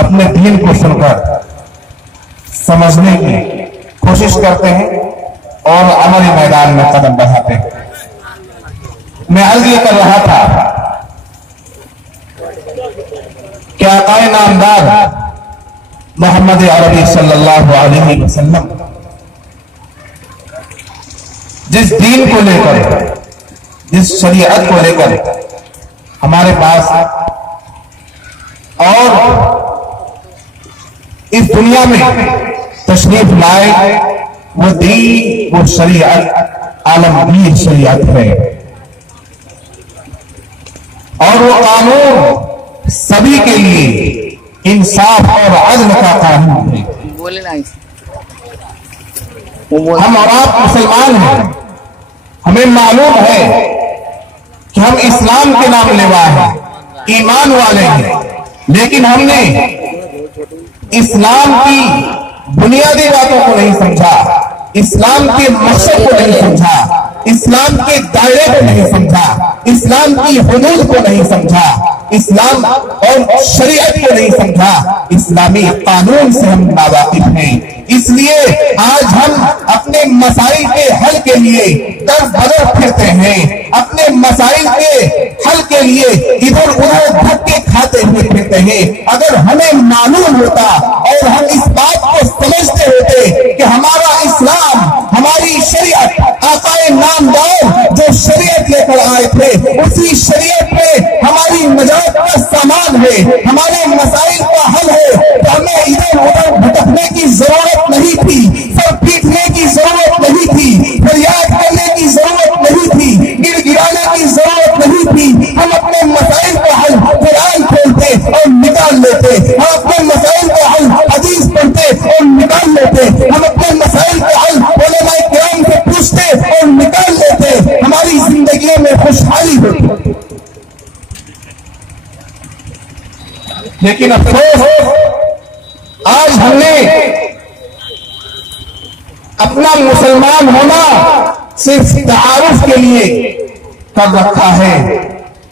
اپنے دین کو سن کر سمجھنے کی کوشش کرتے ہیں اور عملی میدان میں قدم بڑھاتے ہیں۔ میں عرض یہ کر رہا تھا کہ آقا نامدار محمد عربی صلی اللہ علیہ وسلم جس دین کو لے کر، جس شریعت کو لے کر ہمارے پاس اور اس دنیا میں تشریف لائے، وہ دین، وہ شریعت عالمگیر شریعت ہے، اور وہ قانون سبھی کے لیے انصاف اور عدل کا قانون ہے۔ ہم اور آپ مسلمان ہیں، ہمیں معلوم ہے کہ ہم اسلام کے نام لیوا ہیں، ایمان والے ہیں، لیکن ہم نے اسلام کی بنیادی باتوں کو نہیں سمجھا، اسلام کے مقصد کو نہیں سمجھا، اسلام کے دائرے کو نہیں سمجھا، اسلام کی حدود کو نہیں سمجھا، اسلام اور شریعت کو نہیں سمجھا، اسلامی قانون سے ہم ناواقف ہیں۔ اس لیے آج ہم اپنے مسائل کے حل کے لیے در بدر پھرتے ہیں، اپنے مسائل کے حل کے لیے ادھر ادھر دھکے کھاتے ہوئے پھرتے ہیں۔ اگر ہمیں معلوم ہوتا اور ہم اس بات کو سمجھتے ہوتے کہ ہمارا اسلام، ہماری شریعت، آقا نامدار جو شریعت لے کر آئے تھے، اسی شریعت میں ہماری نجات کا سامان ہے، ہمارے مسائل کا حل ہے، تو ہمیں ادھر ادھر بھٹکنے کی ضرورت نہیں تھی، سر پیٹنے کی ضرورت نہیں تھی، فریاد کرنے کی ضرورت نہیں تھی، گر گرانے کی ضرورت نہیں تھی۔ ہم اپنے مسائل کا حل قرآن کھولتے اور نکال لیتے، ہم اپنے مسائل کا حل حدیث پڑھتے اور نکال لیتے، ہم اپنے مسائل کا حل علماء کرام سے پوچھتے اور نکال لیتے، ہماری زندگیوں میں خوشحالی ہوتی۔ لیکن افسوس آج ہم نے اپنا مسلمان ہونا صرف تعارف کے لیے کر رکھا ہے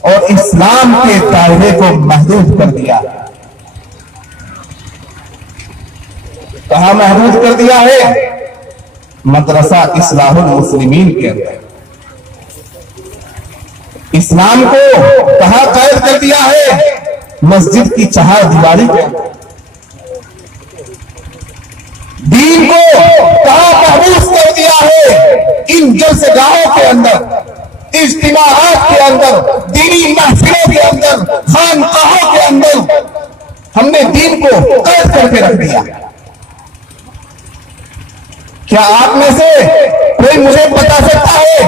اور اسلام کے دائرے کو محدود کر دیا۔ کہاں محدود کر دیا ہے؟ مدرسہ اصلاح المسلمین کے اندر۔ اسلام کو کہاں قید کر دیا ہے؟ مسجد کی چہار دیواری کے اندر۔ دین کو کہاں محفوظ کر دیا ہے؟ ان جلسے گاہوں کے اندر، اجتماعات کے اندر، دینی محفلوں کے اندر، خانقاہوں کے اندر ہم نے دین کو قید کر کے رکھ دیا۔ کیا آپ میں سے کوئی مجھے بتا سکتا ہے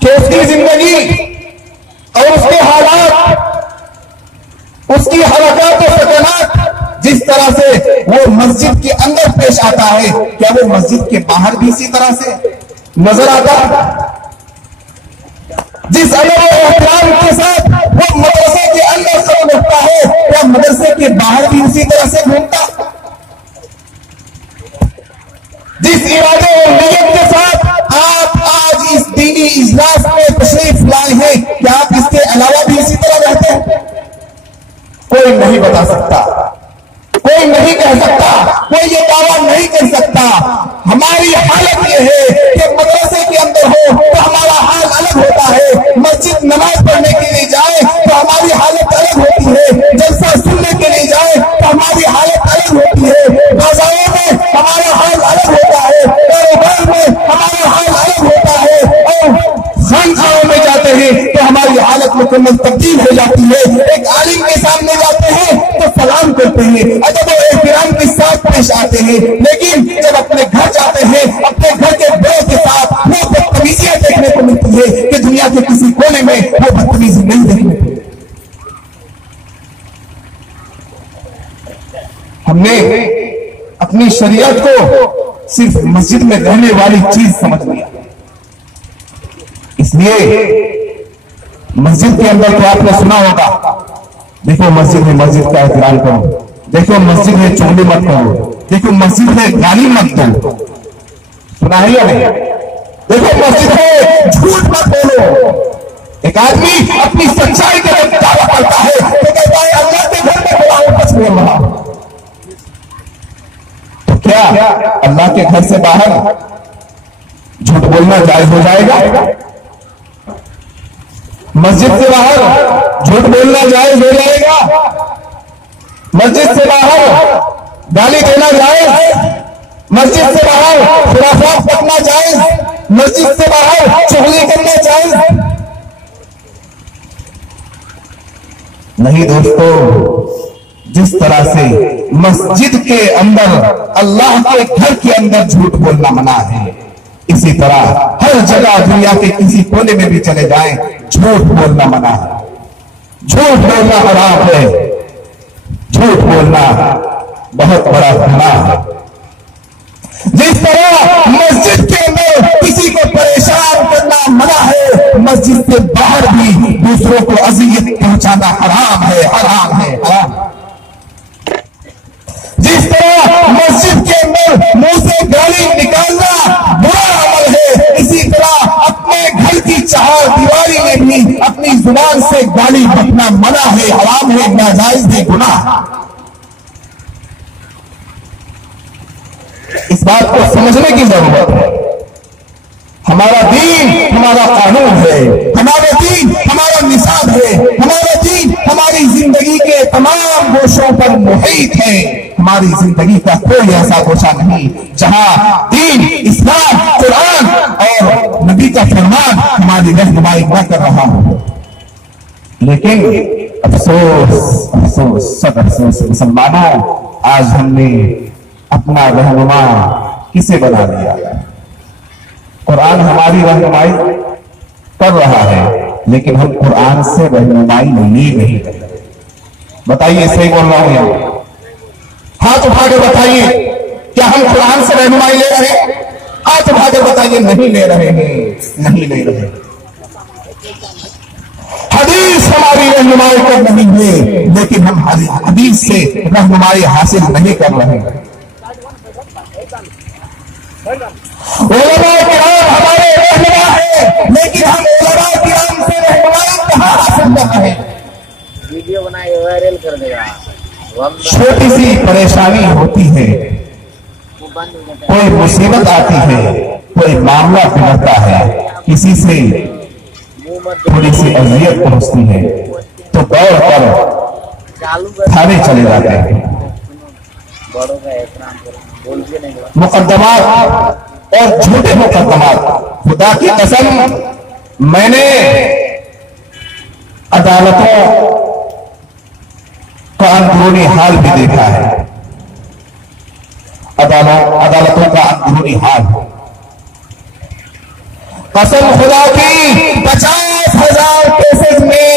کہ اس کی زندگی اور اس کے حالات، اس کی حرکات و سکنات جس طرح سے وہ مسجد کے اندر پیش آتا ہے، کیا وہ مسجد کے باہر بھی اسی طرح سے نظر آتا؟ جس ادب و احترام کے ساتھ وہ مدرسے کے اندر قدم اٹھتا ہے، کیا مدرسے کے باہر بھی اسی طرح سے گھومتا؟ جس ارادے اور نیت کے ساتھ آپ آج اس دینی اجلاس میں تشریف لائے ہیں، کیا آپ اس کے علاوہ بھی اسی طرح رہتے ہیں؟ کوئی نہیں بتا سکتا، کوئی نہیں کہہ سکتا، کوئی یہ دعویٰ نہیں کر سکتا۔ ہماری حالت یہ ہے کہ مدرسے کے اندر ہو تو ہمارا حال الگ ہوتا ہے، مسجد نماز پڑھنے کے لیے جائے تو ہماری حالت الگ ہوتی ہے، جلسہ سننے کے لیے جائے تو ہماری حالت الگ ہوتی ہے، بازاروں میں ہمارا حال الگ ہوتا ہے، کاروبار میں ہمارا حال الگ ہوتا ہے، اور خانقاہوں میں جاتے ہیں تو ہماری حالت مکمل تبدیل ہو جاتی ہے۔ ایک عالم کے سامنے جاتے ہیں تو سلام کرتے ہیں، ادب و احترام کے ساتھ پیش آتے ہیں، لیکن جب اپنے گھر جاتے ہیں اپنے گھر کے بڑوں کے ساتھ وہ بدتمیزیاں دیکھنے کو ملتی ہے کہ دنیا کے کسی کونے میں وہ بدتمیزی نہیں دیکھنے کو۔ ہم نے اپنی شریعت کو صرف مسجد میں رہنے والی چیز سمجھ لیا، اس لیے مسجد کے اندر تو آپ نے سنا ہوگا، دیکھو مسجد میں مسجد کا احترام کرو، دیکھو مسجد میں چغلی مت کرو، دیکھو مسجد میں گالی مت دو، سنا ہے یا نہیں؟ دیکھو مسجد میں جھوٹ مت بولو۔ ایک آدمی اپنی سچائی کے لیے دعویٰ کرتا ہے تو کہتا ہے اللہ کے کیا اللہ کے گھر سے باہر جھوٹ بولنا جائز ہو جائے گا؟ مسجد سے باہر جھوٹ بولنا جائز ہو جائے گا؟ مسجد سے باہر گالی دینا جائز؟ مسجد سے باہر خرافات کرنا جائز؟ مسجد سے باہر چغلی کرنا جائز؟ نہیں دوستو، جس طرح سے مسجد کے اندر اللہ کے گھر کے اندر جھوٹ بولنا منع ہے، اسی طرح ہر جگہ دنیا کے کسی کونے میں بھی چلے جائیں جھوٹ بولنا منع ہے۔ جھوٹ بولنا حرام ہے، جھوٹ بولنا بہت بڑا گناہ ہے۔ جس طرح مسجد کے اندر کسی کو پریشان کرنا منع ہے، مسجد سے باہر بھی دوسروں کو اذیت پہنچانا حرام ہے، حرام ہے، حرام۔ جس طرح مسجد کے اندر منہ سے گالی نکالنا برا عمل ہے، اسی طرح اپنے گھر کی چہار دیواری میں بھی اپنی زبان سے گالی بکنا منع ہے، حرام ہے، ناجائز ہے، گناہ۔ اس بات کو سمجھنے کی ضرورت ہے۔ ہمارا دین ہمارا قانون ہے، ہمارا دین ہمارا نصاب ہے، ہمارا دین ہماری زندگی کے تمام گوشوں پر محیط ہے۔ ہماری زندگی کا کوئی ایسا گوشہ نہیں جہاں دین، اسلام، قرآن اور نبی کا فرمان ہماری رہنمائی نہ کر رہا ہو۔ لیکن افسوس افسوس سب افسوس مسلمانوں، آج ہم نے اپنا رہنما کسے بنا دیا؟ قرآن ہماری رہنمائی کر رہا ہے، لیکن ہم قرآن سے رہنمائی نہیں کرتے۔ بتائیے صحیح بول رہا ہوں یا ہاتھ اٹھا کے بتائیے، کیا ہم قرآن سے رہنمائی لے رہے ہیں؟ ہاتھ اٹھا کے بتائیے نہیں لے رہے ہیں، نہیں لے رہے۔ حدیث ہماری رہنمائی کر رہی ہے، لیکن ہم حدیث سے رہنمائی حاصل نہیں کر رہے ہیں۔ علماء کرام ہمارے رہنما ہے، لیکن ہم علماء کرام سے رہنمائی کہاں حاصل کر رہے ہیں؟ ویڈیو بنائے وائرل کر دے گا۔ چھوٹی سی پریشانی ہوتی ہے، کوئی مصیبت آتی ہے، کوئی معاملہ بگڑتا ہے، کسی سے تھوڑی سی اذیت پہنچتی ہے تو دوڑ کر تھانے چلے جاتے ہیں۔ مقدمات اور جھوٹے مقدمات، خدا کی قسم میں نے عدالتوں کا اندرونی حال بھی دیکھا ہے، عدالتوں کا اندرونی حال۔ قسم خدا کی 50,000 کیسز میں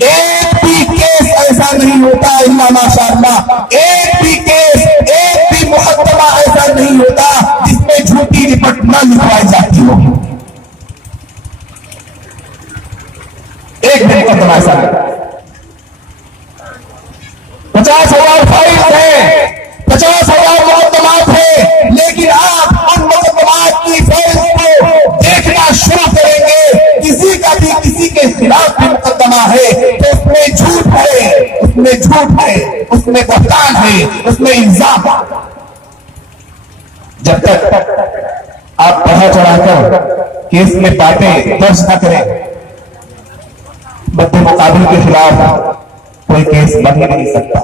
ایک بھی کیس ایسا نہیں ہوتا الا ماشاء اللہ، ایک بھی کیس، ایک بھی مقدمہ ایسا نہیں ہوتا جس میں جھوٹی رپورٹ نہ لکھوائی جاتی ہو۔ ایک بھی مقدمہ ایسا نہیں۔ 50,000 فائل ہیں، 50,000 مقدمات ہیں، لیکن آپ ان مقدمات کی فائل کو دیکھنا شروع کریں گے، کسی کا بھی کسی کے خلاف بھی مقدمہ ہے تو اس میں جھوٹ ہے، اس میں جھوٹ ہے، اس میں بہتان ہے، اس میں الزام۔ جب تک آپ بڑھا چڑھا کر کیس میں باتیں درج نہ کریں، مد مقابل کے خلاف کوئی کیس بن ہی نہیں سکتا۔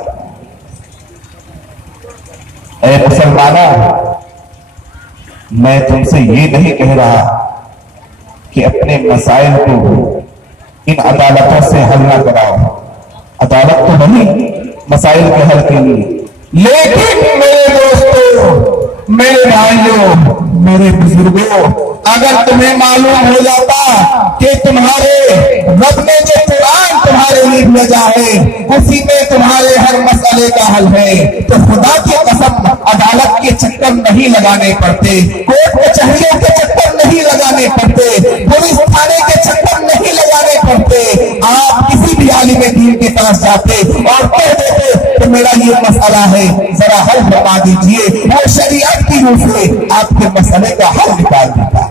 اے مسلمانوں، میں تم سے یہ نہیں کہہ رہا کہ اپنے مسائل کو ان عدالتوں سے حل نہ کراؤ، عدالت تو نہیں مسائل کے حل کے لیے، لیکن میرے دوستوں، میرے بھائیوں، میرے بزرگوں، اگر تمہیں معلوم ہو جاتا کہ تمہارے رب نے جو قرآن تمہارے لیے بھیجا ہے اسی میں تمہارے ہر مسئلے کا حل ہے، تو خدا کی قسم عدالت کے چکر نہیں لگانے پڑتے، کورٹ کچہریوں کے چکر نہیں لگانے پڑتے، پولیس تھانے کے چکر نہیں لگانے پڑتے۔ آپ کسی بھی عالم دین کے پاس جاتے اور کہہ دیتے کہ میرا یہ مسئلہ ہے، ذرا حل فرما دیجیے، وہ شریعت کی روح سے آپ کے مسئلے کا حل نکال دیتا۔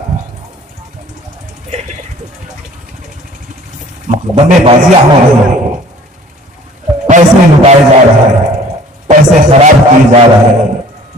مقدمے بازیاں ہو رہی ہیں، پیسے لٹائے جا رہے ہیں، پیسے خراب کیے جا رہے ہیں،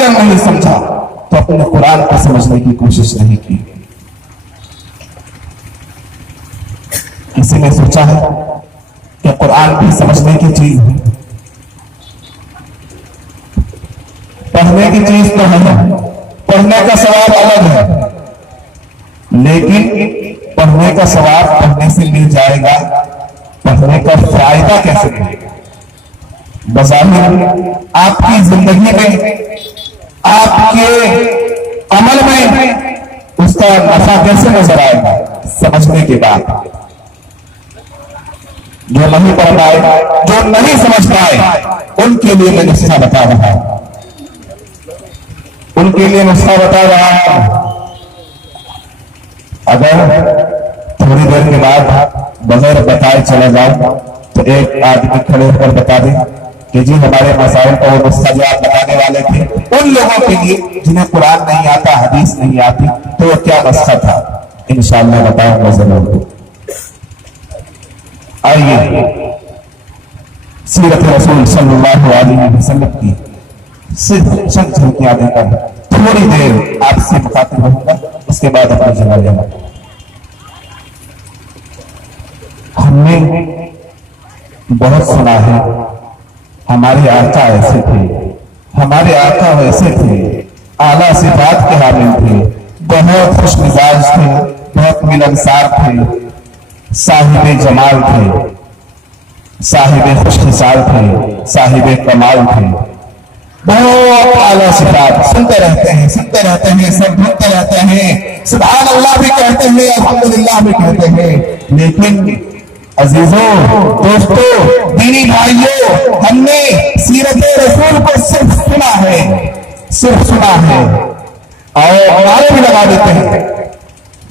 اگر نہیں سمجھا تو اپنے قرآن کو سمجھنے کی کوشش نہیں کی. کسی نے سوچا ہے کہ قرآن بھی سمجھنے کی چیز ہے؟ پڑھنے کی چیز تو ہے، پڑھنے کا ثواب الگ ہے، لیکن پڑھنے کا ثواب پڑھنے سے مل جائے گا، پڑھنے کا فائدہ کیسے ملے گا؟ بظاہر آپ کی زندگی میں، آپ کے عمل میں اس کا نفع کیسے نظر آئے گا؟ سمجھنے کے بعد. جو نہیں پڑھ پائے، جو نہیں سمجھ پائے، ان کے لیے میں نسخہ بتا رہا ہوں، ان کے لیے نسخہ بتا رہا ہوں. اگر تھوڑی دیر کے بعد بغیر بتائے چلا جاؤ تو ایک آدمی کھڑے ہو کر بتا دیں کہ جی ہمارے مسائل کا وہ نسخہ جو آپ بتانے والے تھے، ان لوگوں کے لیے جنہیں قرآن نہیں آتا، حدیث نہیں آتی، تو وہ کیا نسخہ تھا؟ انشاءاللہ بتاؤں گا ضرور. آئیے سیرت رسول صلی اللہ علیہ وسلم کی صرف چند جھلکیاں دے کر تھوڑی دیر آپ سے مخاطب ہوں گا، اس کے بعد اپنا جواب لینا. ہم نے بہت سنا ہے ہمارے آقا ایسے تھے، ہمارے آقا ویسے تھے، اعلیٰ صفات کے حامل تھے، بہت خوش مزاج تھے، بہت ملنسار تھے، صاحب جمال تھے، صاحب خوش خصال تھے، صاحب کمال تھے. بہت اعلیٰ صفات سنتے رہتے ہیں، سنتے رہتے ہیں، سب بھولتے رہتے ہیں، سبحان اللہ بھی کہتے ہیں، الحمدللہ بھی کہتے ہیں. لیکن عزیزوں، دوستوں، دینی بھائیوں، ہم نے سیرت رسول کو صرف سنا ہے، صرف سنا ہے، اور نعرے بھی لگا دیتے ہیں،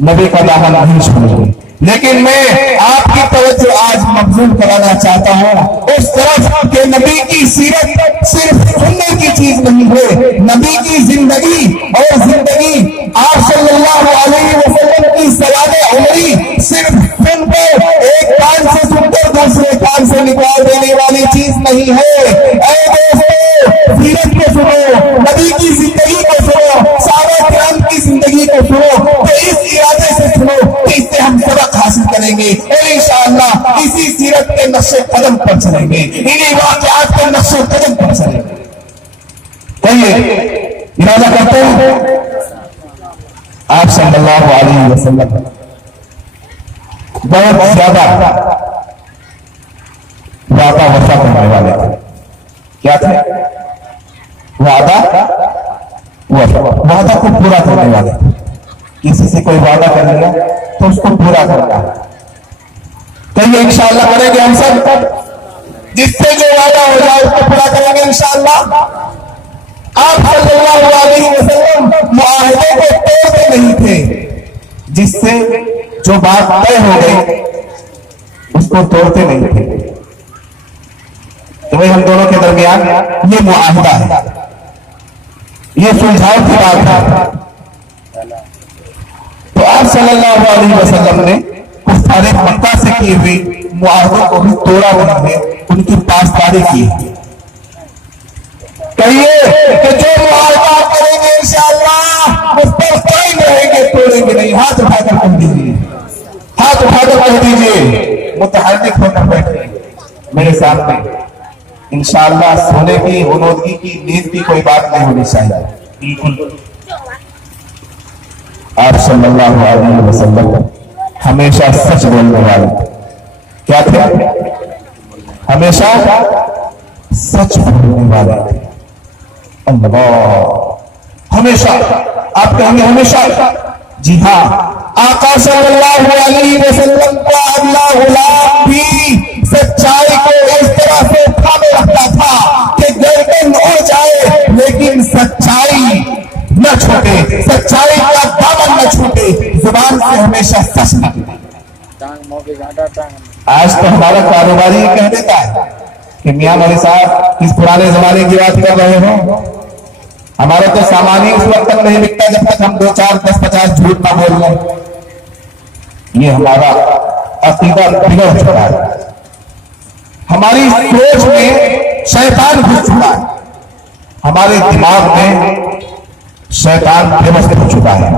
نبی کا دامن نہیں چھوڑیں. لیکن میں آپ کی توجہ آج مبذول کرانا چاہتا ہوں اس طرف کہ نبی کی سیرت صرف سننے کی چیز نہیں ہے، نبی کی زندگی اور زندگی آپ صلی اللہ علیہ وسلم کی سواد عمری صرف سن کر ایک کان سے سن کر دوسرے کان سے نکال دینے والی چیز نہیں ہے. اے دوستو، سیرت کو سنو، نبی کی زندگی کو سنو، صحابہ کرام کی زندگی کو سنو، تو اس ارادے سے سنو کہ اس سے ہم سبق حاصل کریں گے اور انشاءاللہ اسی سیرت کے نقش قدم پر چلیں گے، انہی واقعات کے نقش قدم پر چلیں گے. کہیے ارادہ کرتے ہیں. آپ صلی اللہ علیہ وسلم بہت زیادہ وعدہ وفا کرنے والے تھے. کیا تھے؟ وعدہ کو پورا کرنے والے تھے. کسی سے کوئی وعدہ کر لیا تو اس کو پورا کرنا ہے. کہیے انشاءاللہ کریں گے ہم سب، جس سے جو وعدہ ہو جائے اس کو پورا کریں گے انشاءاللہ. آپ صلی اللہ علیہ وسلم معاہدے کو توڑتے نہیں تھے، جس سے جو بات طے ہو گئی اس کو توڑتے نہیں تھے. تو بھائی ہم دونوں کے درمیان یہ معاہدہ ہے، یہ سلجھاؤ کی بات ہے. تو آپ صلی اللہ علیہ وسلم نے کفار مکہ سے کیے ہوئے معاہدوں کو بھی توڑا نہیں ہے، ان کی پاسداری کی ہے. کہیے کہ جو معاہدہ کریں گے انشاءاللہ اس پر قائم رہیں گے، توڑیں گے نہیں. ہاتھ اٹھا کر کہہ دیجیے، ہاتھ اٹھا کر کہہ دیجیے، متحرک ہو کر بیٹھے میرے سامنے. انشاءاللہ سونے کی، غنودگی کی، نیند کی کوئی بات نہیں ہونی چاہیے. بالکل. آپ صلی اللہ علیہ وسلم ہمیشہ سچ بولنے والے. کیا تھے؟ ہمیشہ سچ بولنے والے تھے. اللہ، ہمیشہ. آپ کہیں گے ہمیشہ؟ جی ہاں، آقا صلی اللہ علیہ وسلم کا اللہ غلام بھی سچائی کو اس طرح سے تھامے رکھتا تھا کہ گردن اڑ جائے لیکن سچائی نہ چھوٹے، سچائی کا دامن نہ چھوٹے، زبان سے ہمیشہ سچ نکلے. آج تو ہمارا کاروباری یہ کہہ دیتا ہے کہ میاں مولی صاحب اس پرانے زمانے کی بات کر رہے ہو، ہمارا تو سامان ہی اس وقت تک نہیں بکتا جب تک ہم 2 4 10 50 جھوٹ نہ بول لیں. یہ ہمارا عقیدہ بگڑ چکا ہے، ہماری سوچ میں شیطان گھس چکا ہے. ہمارے دماغ میں شیطان بےبس ہو چکا ہے،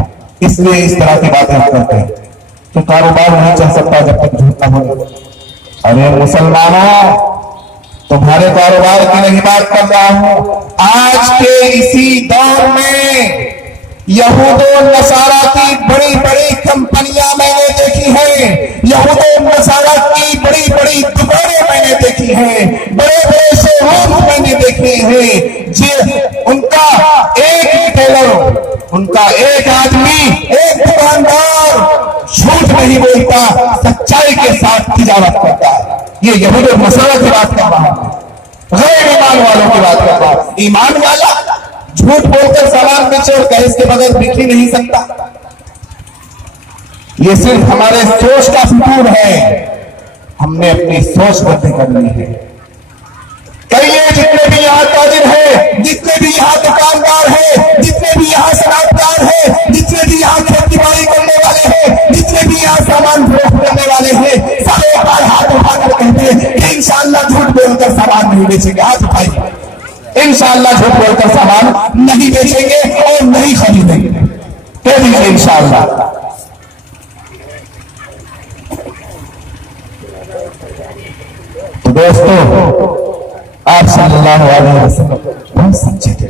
اس لیے اس طرح کی باتیں ہم کرتے ہیں کہ کاروبار نہیں چل سکتا جب تک جھوٹ نہ ہو۔ ارے مسلمانوں، تمہارے کاروبار کی نہیں بات کر رہا ہوں، آج کے اسی دور میں یہود و نصارہ کی بڑی بڑی کمپنیاں میں نے دیکھی ہیں، یہود و نصارہ کی بڑی بڑی دکانیں میں نے دیکھی ہیں، بڑے بڑے شوروم میں نے دیکھے ہیں، ان کا ایک ٹیلر، ان کا ایک آدمی، ایک دکاندار جھوٹ نہیں بولتا، سچائی کے ساتھ تجارت کرتا ہے۔ یہ یہود و نصارہ کی بات کر رہا ہوں، غیر ایمان والوں کی بات کر رہا ہوں۔ ایمان والا جھوٹ بول کر سامان بیچے اور گیس کے بغیر بک ہی نہیں سکتا۔ یہ صرف ہمارے سوچ کا فتور ہے، ہم نے اپنی سوچ بدل کرنی ہے۔ کہیے جتنے بھی یہاں تاجر ہیں، جتنے بھی یہاں دکاندار ہیں، جتنے بھی یہاں صنعتکار ہیں، جتنے بھی یہاں کھیتی باڑی کرنے والے ہیں، جتنے بھی یہاں سامان فروخت کرنے والے ہیں، سارے ایک بار ہاتھ اٹھا کر کہتے ہیں کہ انشاءاللہ جھوٹ بول کر سامان نہیں بیچیں گے۔ ہاتھ اٹھائیے، انشاءاللہ جھوٹ بول کر سامان نہیں بیچیں گے اور نہیں خریدیں گے، کہہ دیجیے انشاءاللہ۔ تو دوستو، آپ صلی اللہ علیہ وسلم بہت سچے تھے۔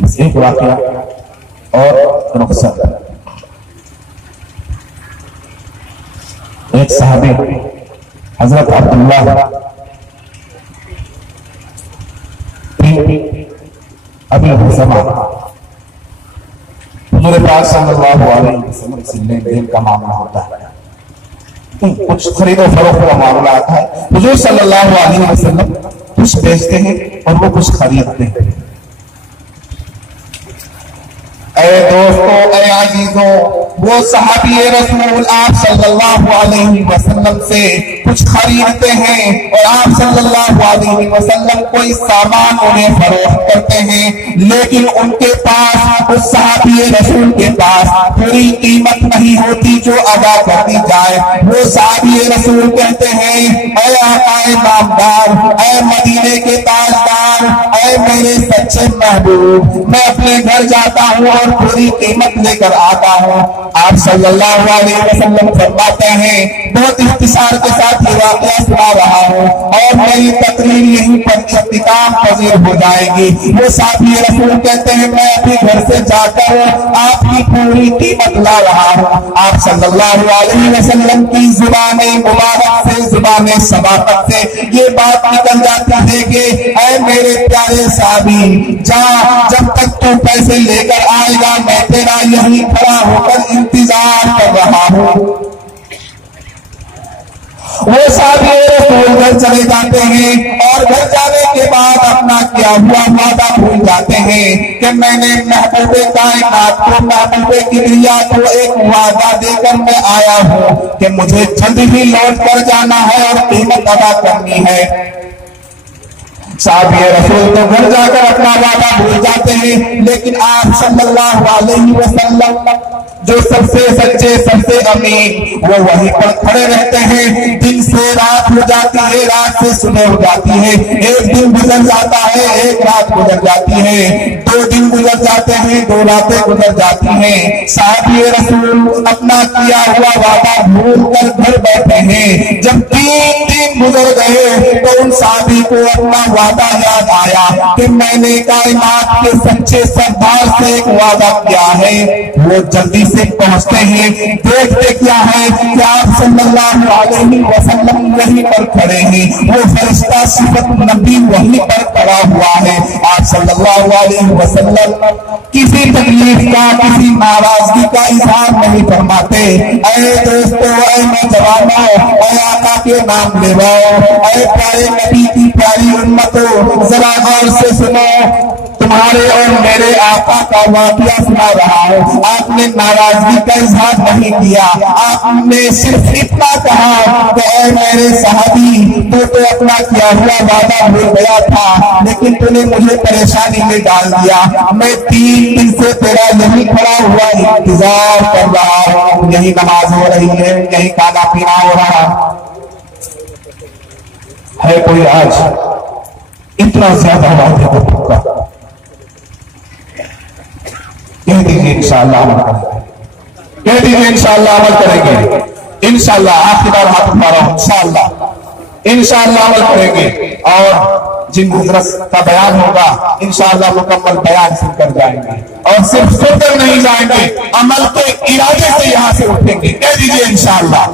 بس ایک واقعہ اور رخصت۔ ایک صحابی حضرت عبداللہ ابی حذیفہ، حضور پاک صلی اللہ علیہ وسلم سے لین دین کا معاملہ ہوتا ہے، کچھ خرید و فروخت کا معاملہ آتا ہے، حضور صلی اللہ علیہ وسلم کچھ بیچتے ہیں اور وہ کچھ خریدتے ہیں۔ اے دوستو، اے عزیزو، وہ صحابی رسول آپ صلی اللہ علیہ وسلم سے کچھ خریدتے ہیں اور آپ صلی اللہ علیہ وسلم کوئی سامان انہیں فروخت کرتے ہیں، لیکن ان کے پاس، اس صحابی رسول کے پاس پوری قیمت نہیں ہوتی جو ادا کر دی جائے۔ وہ صحابی رسول کہتے ہیں، اے آقا نامدار، اے مدینے کے تاجدار، اے میرے سچے محبوب، میں اپنے گھر جاتا ہوں اور پوری قیمت لے کر آتا ہوں۔ آپ صلی اللہ علیہ وسلم فرماتے ہیں، بہت اختصار کے ساتھ یہ واقعہ سنا رہا ہوں اور میری تقریر یہیں پر اختتام پذیر ہو جائے گی۔ وہ صحابی رسول کہتے ہیں، میں اپنے گھر سے جا کر آپ کی پوری قیمت لا رہا ہوں۔ آپ صلی اللہ علیہ وسلم کی زبان مبارک سے، زبان صداقت سے یہ بات نکل جاتی ہے کہ اے میرے پیارے صحابی، جا، جب تک تو پیسے لے کر آئے گا میں تیرا یہیں کھڑا ہو کر انتظار کر رہا ہوں۔ وہ صحابی رسول گھر چلے جاتے ہیں اور گھر جانے کے بعد اپنا کیا ہوا وعدہ بھول جاتے ہیں کہ میں نے محبوب کائنات کو، محبوب کبریا کو ایک وعدہ دے کر میں آیا ہوں کہ مجھے جلد ہی لوٹ کر جانا ہے اور قیمت ادا کرنی ہے۔ صحابی رسول تو گھر جا کر اپنا وعدہ بھول جاتے ہیں، لیکن آپ صلی اللہ علیہ وسلم جو سب سے سچے، سب سے امین، وہ وہیں پر کھڑے رہتے ہیں۔ دن سے رات ہو جاتی ہے، رات سے صبح ہو جاتی ہے، ایک دن گزر جاتا ہے، ایک رات گزر جاتی ہے، 2 دن گزر جاتے ہیں، 2 راتیں گزر جاتی ہیں۔ صحابی رسول اپنا کیا ہوا وعدہ بھول کر گھر بیٹھے ہیں۔ جب 3 دن گزر گئے تو ان صحابی کو اپنا وعدہ یاد آیا کہ میں نے کائنات کے سچے سردار سے ایک وعدہ کیا ہے۔ وہ جلدی سے پہنچتے ہیں، دیکھتے کیا ہے کہ آپ صلی اللہ علیہ وسلم وہیں پر کھڑے ہیں، وہ فرشتہ صفت نبی وہیں پر کھڑا ہوا ہے۔ آپ صلی اللہ علیہ وسلم کسی تکلیف کا، کسی ناراضگی کا اظہار نہیں فرماتے۔ اے دوستو، اے نوجوانوں، اے آقا کے نام لیواؤ، اے پیارے نبی کی پیاری امتو، ذرا غور سے سنو، تمہارے اور میرے آقا کا واقعہ سنا رہا ہوں۔ آپ نے ناراضگی کا اظہار نہیں کیا، آپ نے صرف اتنا کہا کہ اے میرے صحابی، تو اپنا کیا ہوا وعدہ بھول گیا تھا، لیکن تو نے مجھے پریشانی میں ڈال دیا۔ میں 3 دن سے تیرا یہیں کھڑا ہوا انتظار کر رہا ہوں، یہی نماز ہو رہی ہے، یہی کھانا پینا ہو رہا ہے۔ کوئی آج اتنا زیادہ وعدے کو پکا انشاءاللہ عمل کریں گے، کہہ دیجئے انشاءاللہ عمل کریں گے، انشاءاللہ آخری بار ہاتھ اٹھا رہا ہوں، انشاءاللہ عمل کریں گے، اور جن حضرت کا بیان ہوگا انشاءاللہ مکمل بیان سن کر جائیں گے، اور صرف سن کر نہیں جائیں گے، عمل کے ارادے سے یہاں سے اٹھیں گے، کہہ دیجئے انشاءاللہ۔